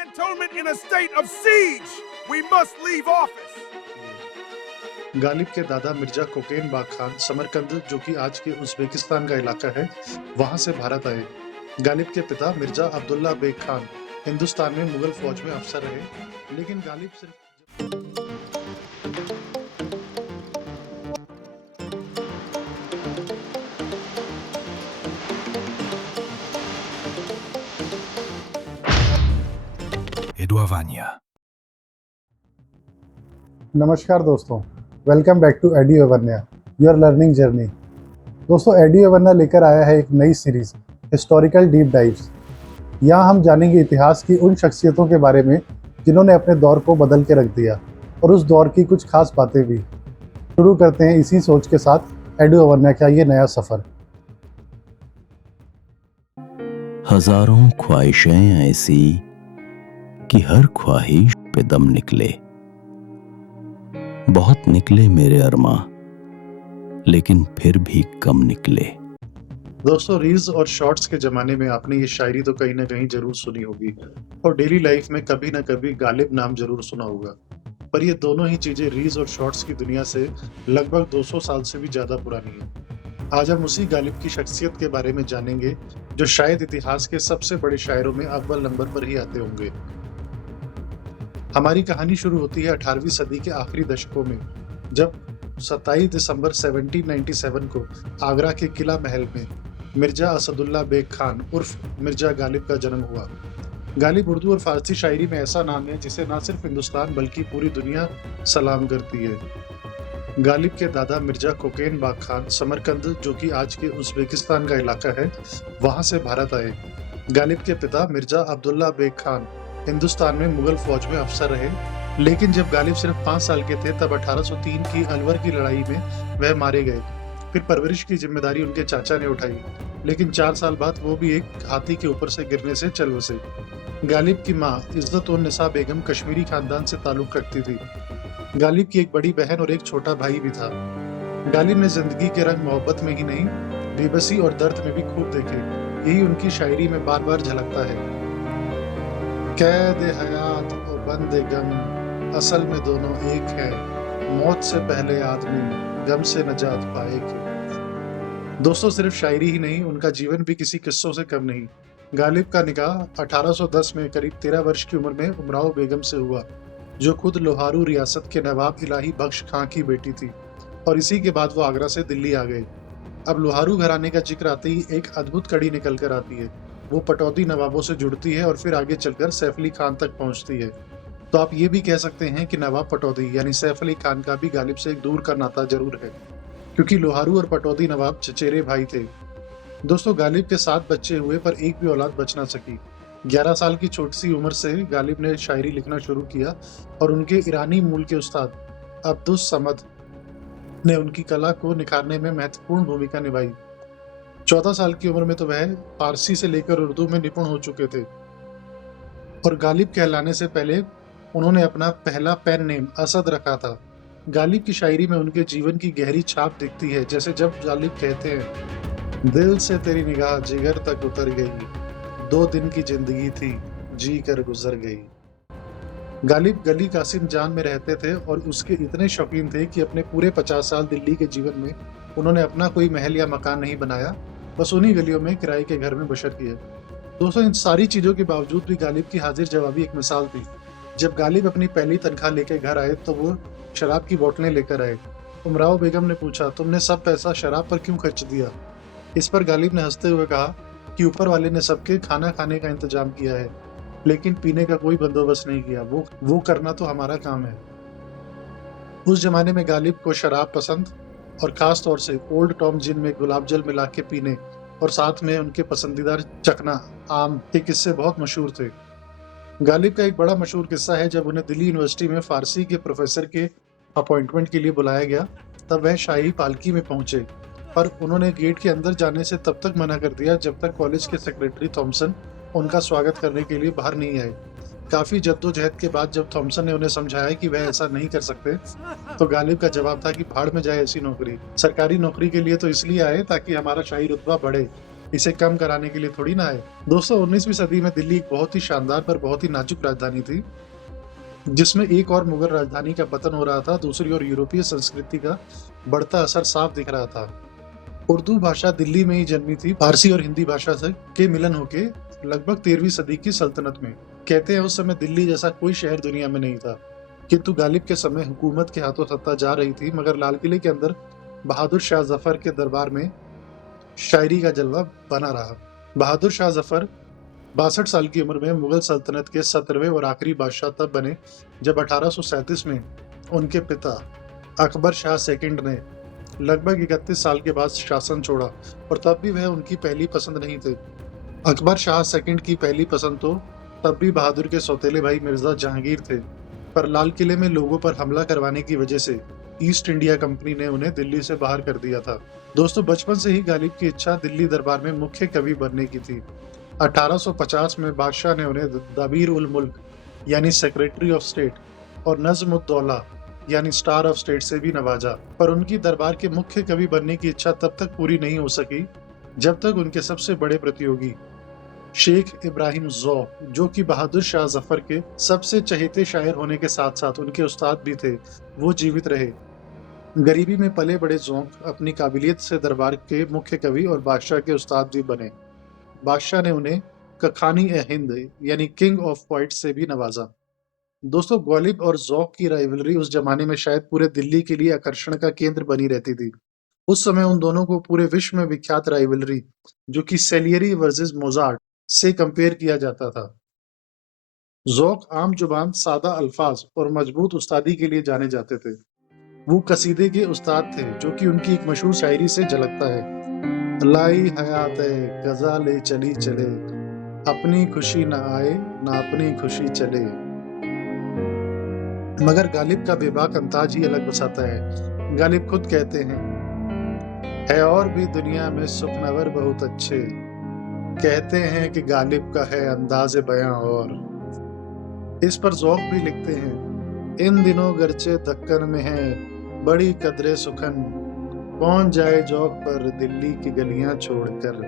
Cantonment in a state of siege. We must leave office. Ghalib के दादा Mirza cocaine बाग खान समरकंद, जो कि आज के उज़्बेकिस्तान का इलाका है, वहां से भारत आए। गालिब के पिता मिर्जा अब्दुल्ला बेग खान हिंदुस्तान में मुगल फौज में अफसर रहे, लेकिन गालिब सिर्फ Eduavania. नमस्कार दोस्तों, welcome back to Eduavania, your learning journey. दोस्तों, एडी अवर्निया लेकर आया है एक नई सीरीज हिस्टोरिकल डीप डाइव्स। यहाँ हम जानेंगे इतिहास की उन शख्सियतों के बारे में जिन्होंने अपने दौर को बदल के रख दिया, और उस दौर की कुछ खास बातें भी। शुरू करते हैं इसी सोच के साथ एडी अवर्निया का ये नया सफ़र। हजारों ख्वाहिशें ऐसी कि हर ख्वाहिश पे दम निकले। बहुत निकले मेरे अरमा, लेकिन फिर भी कम निकले। दोस्तों, रील्स और शॉर्ट्स के ज़माने में आपने ये शायरी तो कहीं ना कहीं ज़रूर सुनी होगी, और डेली लाइफ में कभी ना कभी गालिब नाम ज़रूर सुना होगा। पर ये दोनों ही चीज़ें रील्स और शॉर्ट्स की दुनिया से लगभग 200 साल से भी ज़्यादा पुरानी है। आज हम उसी गालिब की शख्सियत के बारे में जानेंगे, जो शायद इतिहास के सबसे बड़े शायरों में अव्वल नंबर पर ही आते होंगे। हमारी कहानी शुरू होती है 18वीं सदी के आखिरी दशकों में, जब 27 दिसंबर 1797 को आगरा के किला महल में मिर्जा असदुल्ला बेग खान उर्फ मिर्जा गालिब का जन्म हुआ। गालिब उर्दू और फारसी शायरी में ऐसा नाम है जिसे न सिर्फ हिंदुस्तान बल्कि पूरी दुनिया सलाम करती है। गालिब के दादा मिर्जा कोकेन बाग खान समरकंद, जो कि आज के उज़्बेकिस्तान का इलाका है, वहां से भारत आए। गालिब के पिता मिर्जा अब्दुल्ला बेग खान हिंदुस्तान में मुगल फौज में अफसर रहे, लेकिन जब गालिब सिर्फ 5 साल के थे तब 1803 की अलवर की लड़ाई में वह मारे गए। फिर परवरिश की जिम्मेदारी उनके चाचा ने उठाई, लेकिन 4 साल बाद वो भी एक हाथी के ऊपर से गिरने से चल बसे। गालिब की माँ इज्जत उन निसा बेगम कश्मीरी खानदान से ताल्लुक रखती थी। गालिब की एक बड़ी बहन और एक छोटा भाई भी था। गालिब ने जिंदगी के रंग मोहब्बत में ही नहीं, बेबसी और दर्द में भी खूब देखे। यही उनकी शायरी में बार बार झलकता है। कैद हयात और बंद गम, असल में दोनों एक है। मौत से पहले आदमी गम से नजात पाएगी। दोस्तों, सिर्फ शायरी ही नहीं, उनका जीवन भी किसी किस्सों से कम नहीं। गालिब का निकाह 1810 में करीब 13 वर्ष की उम्र में उमराव बेगम से हुआ, जो खुद लोहारू रियासत के नवाब इलाही बख्श खां की बेटी थी, और इसी के बाद वो आगरा से दिल्ली आ गए। अब लोहारू घराने का जिक्र आते ही एक अद्भुत कड़ी निकल कर आती है। वो पटौदी नवाबों से जुड़ती है और फिर आगे चलकर सैफ अली खान तक पहुंचती है। तो आप ये भी कह सकते हैं कि नवाब पटौदी यानी सैफ अली खान का भी गालिब से एक दूर का नाता जरूर है, क्योंकि लोहारू और पटौदी नवाब चचेरे भाई थे। दोस्तों, गालिब के 7 बच्चे हुए पर एक भी औलाद बच ना सकी। 11 साल की छोटी सी उम्र से गालिब ने शायरी लिखना शुरू किया, और उनके ईरानी मूल के उस्ताद अब्दुस समद ने उनकी कला को निखारने में महत्वपूर्ण भूमिका निभाई। 14 साल की उम्र में तो वह फारसी से लेकर उर्दू में निपुण हो चुके थे, और गालिब कहलाने से पहले उन्होंने अपना पहला पेन नेम असद रखा था। गालिब की शायरी में उनके जीवन की गहरी छाप दिखती है, जैसे जब गालिब कहते हैं, दिल से तेरी निगाह जिगर तक उतर गई, 2 दिन की जिंदगी थी जी कर गुजर गई। गालिब गली कासिम जान में रहते थे और उसके इतने शौकीन थे कि अपने पूरे 50 साल दिल्ली के जीवन में उन्होंने अपना कोई महल या मकान नहीं बनाया, बस उन्हीं गलियों में किराए के घर में बशर किए। दोस्तों, इन सारी चीज़ों के बावजूद भी गालिब की हाजिर जवाबी एक मिसाल थी। जब गालिब अपनी पहली तनख्वाह लेकर घर आए तो वो शराब की बोतलें लेकर आए। उमराव बेगम ने पूछा, तुमने सब पैसा शराब पर क्यों खर्च दिया? इस पर गालिब ने हंसते हुए कहा कि ऊपर वाले ने सबके खाना खाने का इंतजाम किया है, लेकिन पीने का कोई बंदोबस्त नहीं किया। वो करना तो हमारा काम है। उस जमाने में गालिब को शराब पसंद, और खास तौर से ओल्ड टॉम जिन में गुलाब जल मिला के पीने, और साथ में उनके पसंदीदा चकना आम के किस्से बहुत मशहूर थे। गालिब का एक बड़ा मशहूर किस्सा है, जब उन्हें दिल्ली यूनिवर्सिटी में फारसी के प्रोफेसर के अपॉइंटमेंट के लिए बुलाया गया, तब वह शाही पालकी में पहुंचे, पर उन्होंने गेट के अंदर जाने से तब तक मना कर दिया जब तक कॉलेज के सेक्रेटरी थॉमसन उनका स्वागत करने के लिए बाहर नहीं आए। काफ़ी जद्दोजहद के बाद जब थॉमसन ने उन्हें समझाया कि वह ऐसा नहीं कर सकते, तो गालिब का जवाब था कि भाड़ में जाए ऐसी नौकरी। सरकारी नौकरी के लिए तो इसलिए आए ताकि हमारा शाही रुतबा बढ़े, इसे कम कराने के लिए थोड़ी ना आए। दोस्तों 19वीं सदी में दिल्ली एक बहुत ही शानदार पर बहुत ही नाजुक राजधानी थी, जिसमें एक और मुगल राजधानी का पतन हो रहा था, दूसरी ओर यूरोपीय संस्कृति का बढ़ता असर साफ दिख रहा था। उर्दू भाषा दिल्ली में ही जन्मी थी, फारसी और हिंदी भाषा से के मिलन होके लगभग 13वीं सदी की सल्तनत में। कहते हैं उस समय दिल्ली जैसा कोई शहर दुनिया में नहीं था, किंतु गालिब के समय हुकूमत के हाथों सत्ता जा रही थी, मगर लाल किले के अंदर बहादुर शाह जफर के दरबार में शायरी का जलवा बना रहा। बहादुर शाह जफर 62 साल की उम्र में मुगल सल्तनत के 17वें और आखिरी बादशाह तब बने जब 1837 में उनके पिता अकबर शाह सेकंड ने लगभग 31 साल के बाद शासन छोड़ा, और तब भी वह उनकी पहली पसंद नहीं थे। अकबर शाह सेकंड की पहली पसंद तो तब भी बहादुर के सौतेले भाई मिर्जा जहांगीर थे, पर लाल किले में लोगों पर हमला करवाने की वजह से ईस्ट इंडिया कंपनी ने उन्हें दिल्ली से बाहर कर दिया था। दोस्तों बचपन से ही गालिब की इच्छा दिल्ली दरबार में मुख्य कवि बनने की थी। 1850 में बादशाह ने उन्हें दबीर उल मुल्क यानी सेक्रेटरी ऑफ स्टेट और नज्म उद दौला यानी स्टार ऑफ स्टेट से भी नवाजा, पर उनकी दरबार के मुख्य कवि बनने की इच्छा तब तक पूरी नहीं हो सकी जब तक उनके सबसे बड़े प्रतियोगी शेख इब्राहिम ज़ौक़, जो कि बहादुर शाह जफर के सबसे चहेते शायर होने के साथ साथ उनके उस्ताद भी थे, वो जीवित रहे। गरीबी में पले बड़े ज़ौक़ अपनी काबिलियत से दरबार के मुख्य कवि और बादशाह के उस्ताद भी बने। बादशाह ने उन्हें कखानी ए हिंद यानी किंग ऑफ पोइट्स से भी नवाजा। दोस्तों गालिब और ज़ौक़ की राइवलरी उस जमाने में शायद पूरे दिल्ली के लिए आकर्षण का केंद्र बनी रहती थी। उस समय उन दोनों को पूरे विश्व में विख्यात राइवलरी जो कि सैलियरी वर्सेस मोजार्ट से कंपेयर किया जाता था। ज़ौक़ आम जुबान, सादा अल्फाज और मजबूत उस्तादी के लिए जाने जाते थे। वो कसीदे के उस्ताद थे, जो कि उनकी एक मशहूर शायरी से झलकता है। लाई हयात गज़ा ले चली चले, अपनी खुशी न आए ना अपनी खुशी चले। मगर गालिब का बेबाक अंदाज ही अलग बसाता है। गालिब खुद कहते हैं, है और भी दुनिया में सुखनवर बहुत अच्छे, कहते हैं कि गालिब का है अंदाज़े बयां और। इस पर ज़ौक़ भी लिखते हैं, इन दिनों गर्चे दक्कन में है बड़ी कदरे सुखन, कौन जाए ज़ौक़ पर दिल्ली की गलियां छोड़कर।